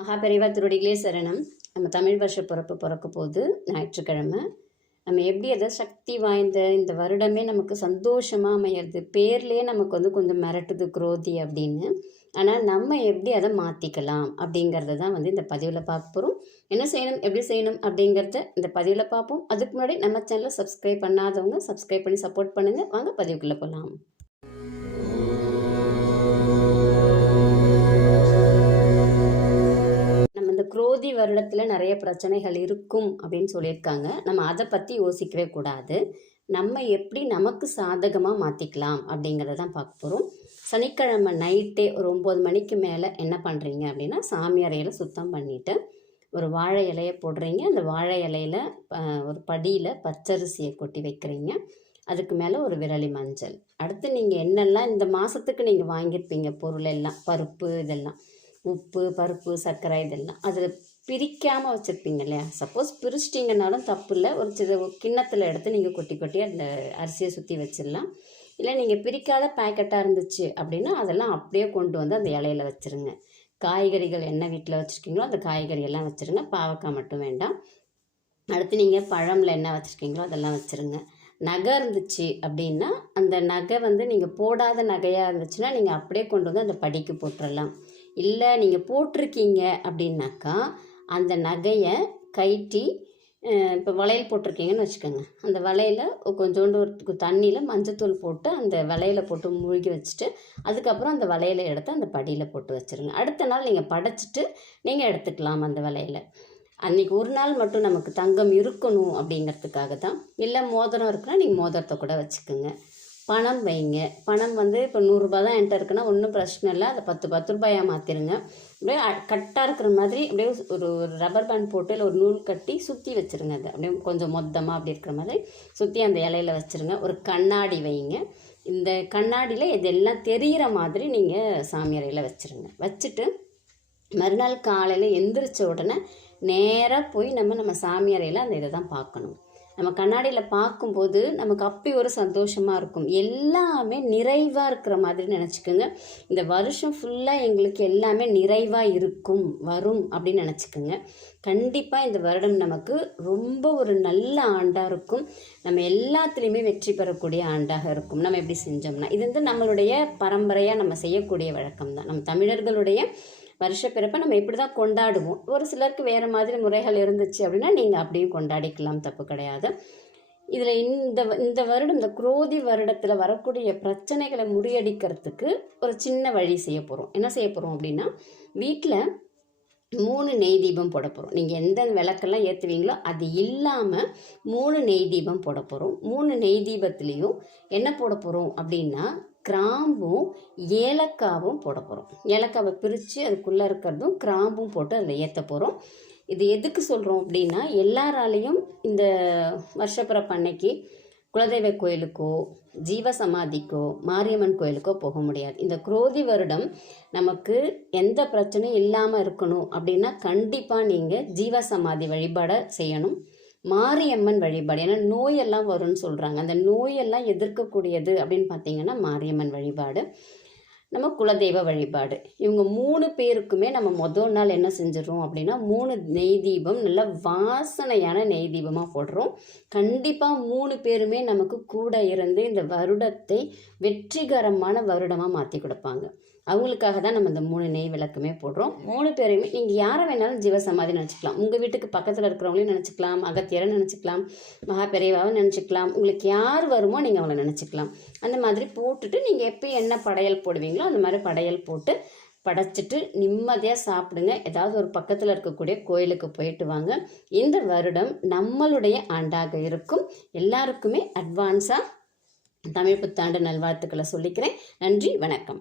மகாபெரிவா திருடிகளே சரணம் நம்ம தமிழ் வருஷ பிறப்பு பிறக்க போகுது ஞாயிற்றுக்கிழமை நம்ம எப்படி அதை சக்தி வாய்ந்த இந்த வருடமே நமக்கு சந்தோஷமாக அமையிறது? பேர்லேயே நமக்கு வந்து கொஞ்சம் மிரட்டுது குரோதி அப்படின்னு. ஆனால் நம்ம எப்படி அதை மாற்றிக்கலாம் அப்படிங்கிறத தான் வந்து இந்த பதிவில் பார்க்க போகிறோம் என்ன செய்யணும்? எப்படி செய்யணும்? அப்படிங்கிறத இந்த பதிவில் பார்ப்போம். அதுக்கு முன்னாடி நம்ம சேனலை சப்ஸ்கிரைப் பண்ணாதவங்க சப்ஸ்கிரைப் பண்ணி சப்போர்ட் பண்ணுங்கள் வாங்க பதிவுக்குள்ளே போகலாம் வருடத்தில் நிறைய பிரச்சனைகள் இருக்கும் அப்படின்னு சொல்லியிருக்காங்க. நம்ம அதை பற்றி யோசிக்கவே கூடாது. நம்ம எப்படி நமக்கு சாதகமாக மாற்றிக்கலாம் அப்படிங்கிறத தான் பார்க்க போகிறோம் சனிக்கிழமை நைட்டே ஒரு ஒம்பது மணிக்கு மேலே என்ன பண்ணுறீங்க அப்படின்னா சாமி அறையில் சுத்தம் பண்ணிவிட்டு ஒரு வாழை இலையை போடுறீங்க. அந்த வாழை இலையில் ஒரு படியில் பச்சரிசியை கொட்டி வைக்கிறீங்க. அதுக்கு மேலே ஒரு விரலி மஞ்சள். அடுத்து நீங்கள் என்னெல்லாம் இந்த மாதத்துக்கு நீங்கள் வாங்கியிருப்பீங்க பொருள் எல்லாம் பருப்பு இதெல்லாம் உப்பு பருப்பு சர்க்கரை இதெல்லாம். அதில் பிரிக்காமல் வச்சுருப்பீங்க இல்லையா? சப்போஸ் பிரிச்சிட்டிங்கனாலும் தப்பு இல்லை ஒரு சிறு கிண்ணத்தில் எடுத்து நீங்கள் கொட்டி கொட்டி அந்த அரிசியை சுற்றி வச்சிடலாம். இல்லை நீங்கள் பிரிக்காத பேக்கெட்டாக இருந்துச்சு அப்படின்னா அதெல்லாம் அப்படியே கொண்டு வந்து அந்த இலையில வச்சுருங்க. காய்கறிகள் என்ன வீட்டில் வச்சுருக்கீங்களோ அந்த காய்கறி எல்லாம் வச்சுருங்க. பாவக்காய் மட்டும் வேண்டாம். அடுத்து நீங்கள் பழமில் என்ன வச்சுருக்கீங்களோ அதெல்லாம் வச்சுருங்க. நகை இருந்துச்சு அப்படின்னா அந்த நகை வந்து நீங்கள் போடாத நகையாக இருந்துச்சுன்னா நீங்கள் அப்படியே கொண்டு வந்து அந்த படிக்கு போட்டுடலாம் இல்லை நீங்கள் போட்டிருக்கீங்க அப்படின்னாக்கா அந்த நகையை கைட்டி இப்போ வளையல் போட்டிருக்கீங்கன்னு வச்சுக்கோங்க. அந்த வளையல கொஞ்சோண்டு ஒரு தண்ணியில் மஞ்சத்தூள் போட்டு அந்த வளையல போட்டு மூழ்கி வச்சுட்டு அதுக்கப்புறம் அந்த வளையலை எடுத்து அந்த படியில் போட்டு வச்சுருங்க. அடுத்த நாள் நீங்கள் படைச்சிட்டு நீங்கள் எடுத்துக்கலாம் அந்த வளையலை. அன்றைக்கி ஒரு நாள் மட்டும் நமக்கு தங்கம் இருக்கணும் அப்படிங்கிறதுக்காக தான் இல்லை மோதிரம் இருக்குன்னா நீங்கள் மோதிரத்தை கூட வச்சுக்கோங்க. பணம் வைங்க. பணம் வந்து இப்போ நூறுரூபா தான் என்கிட்ட இருக்குன்னா ஒன்றும் பிரச்சனை இல்லை. அதை பத்து பத்து ரூபாயாக மாற்றிருங்க அப்படியே கட்டாக இருக்கிற மாதிரி அப்படியே ஒரு ஒரு ரப்பர் பேண்ட் போட்டு இல்லை ஒரு நூல் கட்டி சுற்றி வச்சுருங்க அதை. அப்படியே கொஞ்சம் மொத்தமாக அப்படி இருக்கிற மாதிரி சுற்றி அந்த இலையில வச்சுருங்க. ஒரு கண்ணாடி வைங்க. இந்த கண்ணாடியில் இதெல்லாம் தெரிகிற மாதிரி நீங்கள் சாமி அறையில் வச்சுருங்க. வச்சுட்டு மறுநாள் காலையில் எந்திரிச்ச உடனே நேராக போய் நம்ம நம்ம சாமி அறையில் அந்த இதை தான் பார்க்கணும். நம்ம கண்ணாடியில் பார்க்கும்போது நமக்கு அப்படி ஒரு சந்தோஷமாக இருக்கும். எல்லாமே நிறைவாக இருக்கிற மாதிரி நினச்சிக்கோங்க. இந்த வருஷம் ஃபுல்லாக எங்களுக்கு எல்லாமே நிறைவாக இருக்கும் வரும் அப்படின்னு நினச்சிக்கோங்க. கண்டிப்பாக இந்த வருடம் நமக்கு ரொம்ப ஒரு நல்ல ஆண்டாக இருக்கும். நம்ம எல்லாத்துலேயுமே வெற்றி பெறக்கூடிய ஆண்டாக இருக்கும். நம்ம எப்படி செஞ்சோம்னா இது வந்து நம்மளுடைய பரம்பரையாக நம்ம செய்யக்கூடிய வழக்கம் தான் நம்ம தமிழர்களுடைய வருஷப்பிறப்பை நம்ம இப்படி தான் கொண்டாடுவோம். ஒரு சிலருக்கு வேறு மாதிரி முறைகள் இருந்துச்சு அப்படின்னா நீங்கள் அப்படியும் கொண்டாடிக்கலாம். தப்பு கிடையாது. இதில் இந்த இந்த வருடம் இந்த குரோதி வருடத்தில் வரக்கூடிய பிரச்சனைகளை முறியடிக்கிறதுக்கு ஒரு சின்ன வழி செய்ய போகிறோம் என்ன செய்ய போகிறோம் அப்படின்னா வீட்டில் மூணு நெய் தீபம் போட போகிறோம் நீங்கள் எந்த விளக்கெல்லாம் ஏற்றுவீங்களோ அது இல்லாமல் மூணு நெய் தீபம் போட போகிறோம் மூணு நெய் தீபத்துலேயும் என்ன போட போகிறோம் அப்படின்னா கிராம்பும் ஏலக்காவும் போட போகிறோம் ஏலக்காவை பிரித்து அதுக்குள்ளே இருக்கிறதும் கிராம்பும் போட்டு அதில் ஏற்ற போகிறோம் இது எதுக்கு சொல்கிறோம் அப்படின்னா எல்லாராலையும் இந்த வருஷப்பிறப்பு அன்னைக்கு குலதெய்வ கோயிலுக்கோ ஜீவ சமாதிக்கோ மாரியம்மன் கோயிலுக்கோ போக முடியாது. இந்த குரோதி வருடம் நமக்கு எந்த பிரச்சனையும் இல்லாமல் இருக்கணும் அப்படின்னா கண்டிப்பாக நீங்கள் ஜீவ சமாதி வழிபாடை செய்யணும். மாரியம்மன் வழிபாடு. ஏன்னா நோயெல்லாம் வரும்னு சொல்கிறாங்க அந்த நோயெல்லாம் எதிர்க்கக்கூடியது அப்படின்னு பார்த்தீங்கன்னா மாரியம்மன் வழிபாடு. நம்ம குலதெய்வ வழிபாடு. இவங்க மூணு பேருக்குமே நம்ம மொதல் நாள் என்ன செஞ்சிடறோம் அப்படின்னா மூணு நெய் தீபம் நல்ல வாசனையான நெய் தீபமாக போடுறோம். கண்டிப்பாக மூணு பேருமே நமக்கு கூட இருந்து இந்த வருடத்தை வெற்றிகரமான வருடமாக மாற்றி கொடுப்பாங்க. அவங்களுக்காக தான் நம்ம இந்த மூணு நெய் விளக்குமே போடுறோம். மூணு பேரையுமே நீங்கள் யாரை வேணாலும் ஜீவசமாதி நினச்சிக்கலாம். உங்கள் வீட்டுக்கு பக்கத்தில் இருக்கிறவங்களையும் நினச்சிக்கலாம் அகத்தியரை நினச்சிக்கலாம் மகா பெரியவாவை நினச்சிக்கலாம் உங்களுக்கு யார் வருமோ நீங்கள் அவங்கள நினச்சிக்கலாம். அந்த மாதிரி போட்டுட்டு நீங்கள் எப்போ என்ன படையல் போடுவீங்களோ அந்த மாதிரி படையல் போட்டு படைச்சிட்டு நிம்மதியாக சாப்பிடுங்க. ஏதாவது ஒரு பக்கத்தில் இருக்கக்கூடிய கோயிலுக்கு போயிட்டு வாங்க. இந்த வருடம் நம்மளுடைய ஆண்டாக இருக்கும். எல்லாருக்குமே அட்வான்ஸாக தமிழ் புத்தாண்டு நல்வாழ்த்துக்களை சொல்லிக்கிறேன். நன்றி வணக்கம்.